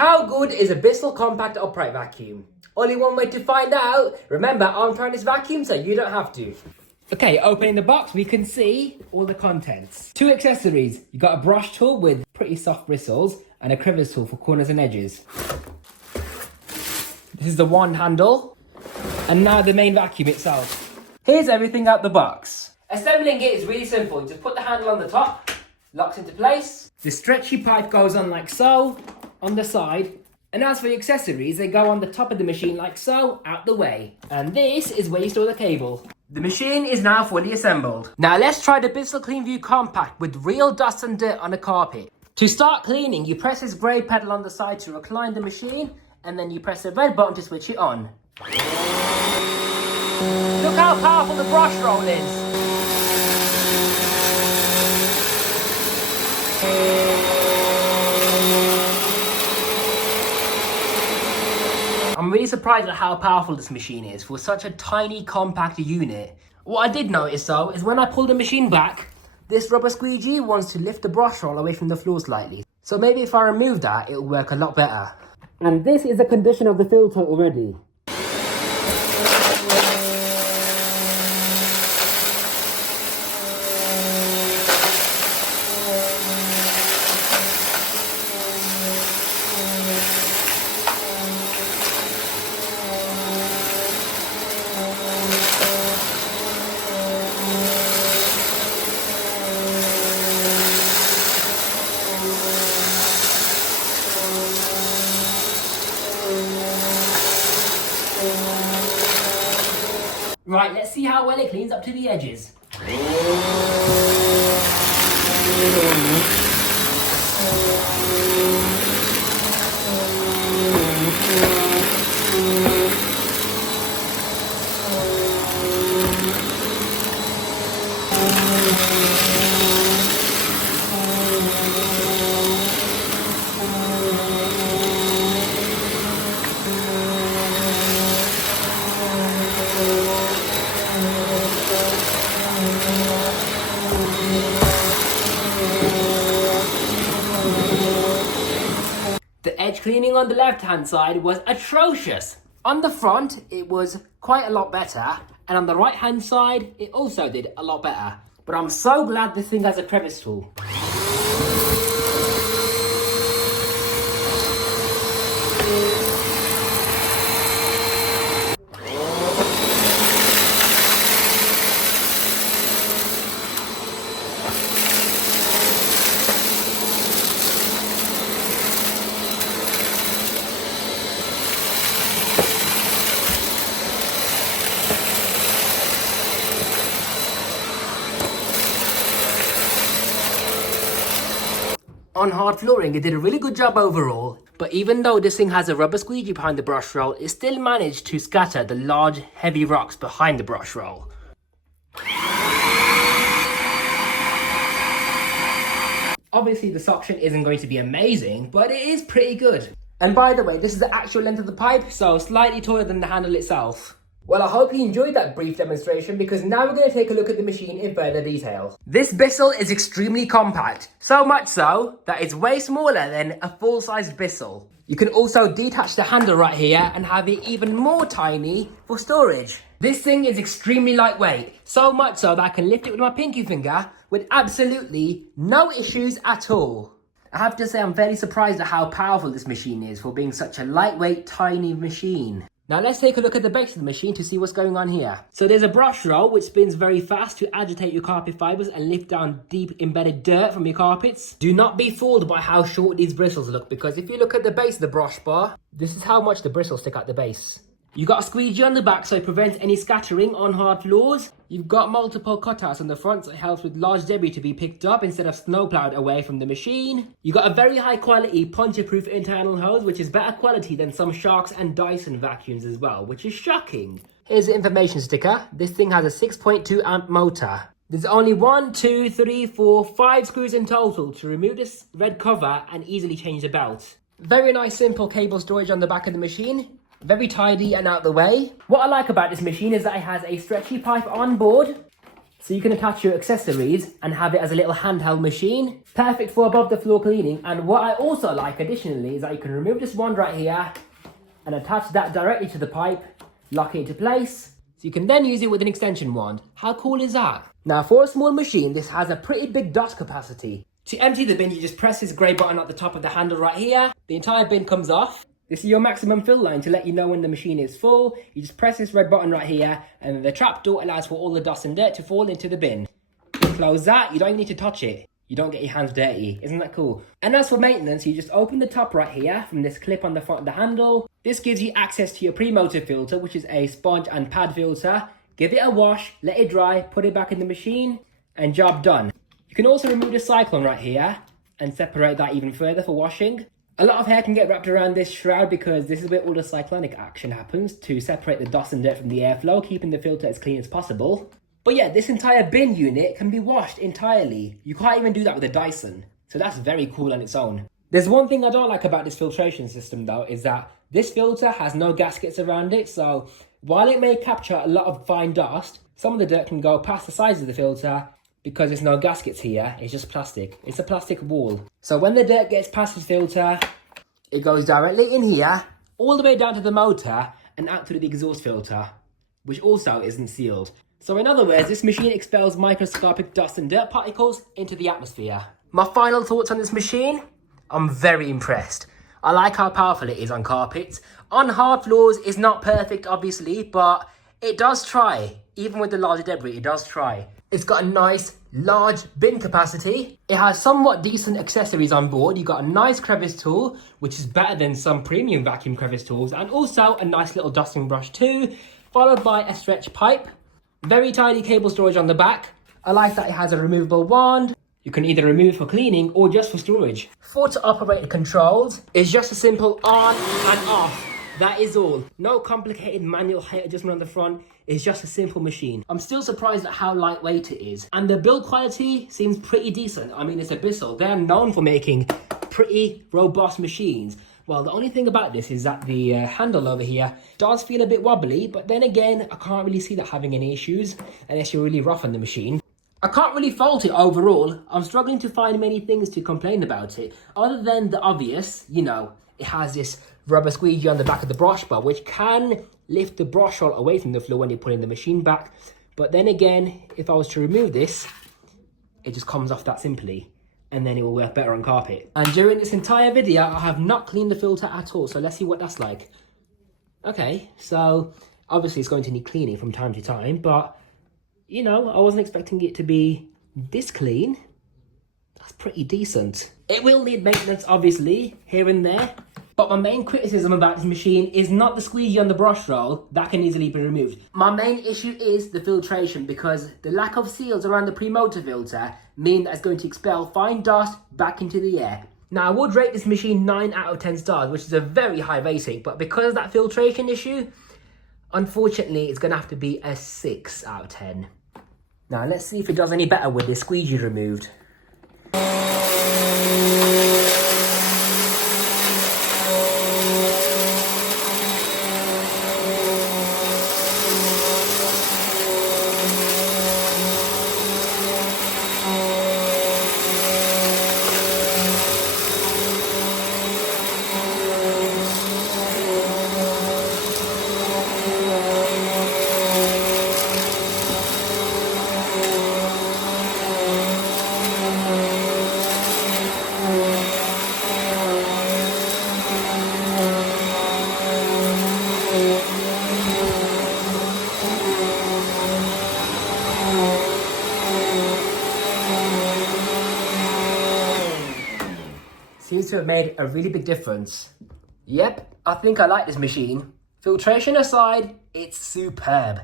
How good is a Bissell Compact upright vacuum? Only one way to find out. Remember, I'm trying this vacuum so you don't have to. Okay, opening the box, we can see all the contents. 2 accessories. You got a brush tool with pretty soft bristles and a crevice tool for corners and edges. This is the wand handle. And now the main vacuum itself. Here's everything out the box. Assembling it is really simple. You just put the handle on the top, locks into place. The stretchy pipe goes on like so, on the side. And as for the accessories, they go on the top of the machine like so, out the way. And this is where you store the cable. The machine is now fully assembled. Now let's try the Bissell Cleanview Compact with real dust and dirt on a carpet. To start cleaning, you press this grey pedal on the side to recline the machine, and then you press the red button to switch it on. Look how powerful the brush roll is. I'm really surprised at how powerful this machine is for such a tiny compact unit. What I did notice though is when I pull the machine back, this rubber squeegee wants to lift the brush roll away from the floor slightly. So maybe if I remove that, it'll work a lot better. And this is the condition of the filter already. Right, let's see how well it cleans up to the edges. The edge cleaning on the left hand side was atrocious. On the front it was quite a lot better, and on the right hand side it also did a lot better. But I'm so glad this thing has a crevice tool. On hard flooring, it did a really good job overall, but even though this thing has a rubber squeegee behind the brush roll, it still managed to scatter the large, heavy rocks behind the brush roll. Obviously, the suction isn't going to be amazing, but it is pretty good. And by the way, this is the actual length of the pipe, so slightly taller than the handle itself. Well, I hope you enjoyed that brief demonstration, because now we're going to take a look at the machine in further detail. This Bissell is extremely compact, so much so that it's way smaller than a full-sized Bissell. You can also detach the handle right here and have it even more tiny for storage. This thing is extremely lightweight, so much so that I can lift it with my pinky finger with absolutely no issues at all. I have to say I'm very surprised at how powerful this machine is for being such a lightweight, tiny machine. Now let's take a look at the base of the machine to see what's going on here. So there's a brush roll which spins very fast to agitate your carpet fibers and lift down deep embedded dirt from your carpets. Do not be fooled by how short these bristles look, because if you look at the base of the brush bar, this is how much the bristles stick at the base. You've got a squeegee on the back so it prevents any scattering on hard floors. You've got multiple cutouts on the front so it helps with large debris to be picked up instead of snowplowed away from the machine. You've got a very high quality puncture-proof internal hose, which is better quality than some Sharks and Dyson vacuums as well, which is shocking. Here's the information sticker. This thing has a 6.2 amp motor. There's only 1, 2, 3, 4, 5 screws in total to remove this red cover and easily change the belt. Very nice simple cable storage on the back of the machine. Very tidy and out the way. What I like about this machine is that it has a stretchy pipe on board. So you can attach your accessories and have it as a little handheld machine. Perfect for above the floor cleaning. And what I also like additionally is that you can remove this wand right here and attach that directly to the pipe, lock it into place. So you can then use it with an extension wand. How cool is that? Now for a small machine, this has a pretty big dust capacity. To empty the bin, you just press this grey button at the top of the handle right here. The entire bin comes off. This is your maximum fill line to let you know when the machine is full. You just press this red button right here, and then the trap door allows for all the dust and dirt to fall into the bin. Close that, you don't even need to touch it. You don't get your hands dirty. Isn't that cool? And as for maintenance, you just open the top right here from this clip on the front of the handle. This gives you access to your pre-motor filter, which is a sponge and pad filter. Give it a wash, let it dry, put it back in the machine, and job done. You can also remove the cyclone right here and separate that even further for washing. A lot of hair can get wrapped around this shroud because this is where all the cyclonic action happens to separate the dust and dirt from the airflow, keeping the filter as clean as possible. But yeah, this entire bin unit can be washed entirely. You can't even do that with a Dyson. So that's very cool on its own. There's one thing I don't like about this filtration system though, is that this filter has no gaskets around it. So while it may capture a lot of fine dust, some of the dirt can go past the sides of the filter because there's no gaskets here. It's just plastic. It's a plastic wall. So when the dirt gets past the filter, it goes directly in here, all the way down to the motor and out to the exhaust filter, which also isn't sealed. So in other words, this machine expels microscopic dust and dirt particles into the atmosphere. My final thoughts on this machine? I'm very impressed. I like how powerful it is on carpets. On hard floors, it's not perfect obviously, but it does try. Even with the larger debris, it does try. It's got a nice, large bin capacity. It has somewhat decent accessories on board. You've got a nice crevice tool, which is better than some premium vacuum crevice tools, and also a nice little dusting brush too, followed by a stretch pipe. Very tiny cable storage on the back. I like that it has a removable wand. You can either remove for cleaning or just for storage. For to operate the controls, it's just a simple on and off. That is all. No complicated manual height adjustment on the front. It's just a simple machine. I'm still surprised at how lightweight it is. And the build quality seems pretty decent. I mean, it's a Bissell. They're known for making pretty robust machines. Well, the only thing about this is that the handle over here does feel a bit wobbly, but then again, I can't really see that having any issues unless you're really rough on the machine. I can't really fault it overall. I'm struggling to find many things to complain about it, other than the obvious, you know, it has this rubber squeegee on the back of the brush bar, which can lift the brush roll away from the floor when you're putting the machine back. But then again, if I was to remove this, it just comes off that simply. And then it will work better on carpet. And during this entire video, I have not cleaned the filter at all. So let's see what that's like. Okay, so obviously it's going to need cleaning from time to time, but you know, I wasn't expecting it to be this clean. That's pretty decent. It will need maintenance, obviously, here and there. But my main criticism about this machine is not the squeegee on the brush roll. That can easily be removed. My main issue is the filtration, because the lack of seals around the pre-motor filter mean that it's going to expel fine dust back into the air. Now, I would rate this machine 9 out of 10 stars, which is a very high rating, but because of that filtration issue, unfortunately, it's going to have to be a 6 out of 10. Now, let's see if it does any better with this squeegee removed. Seems to have made a really big difference. Yep, I think I like this machine. Filtration aside, it's superb.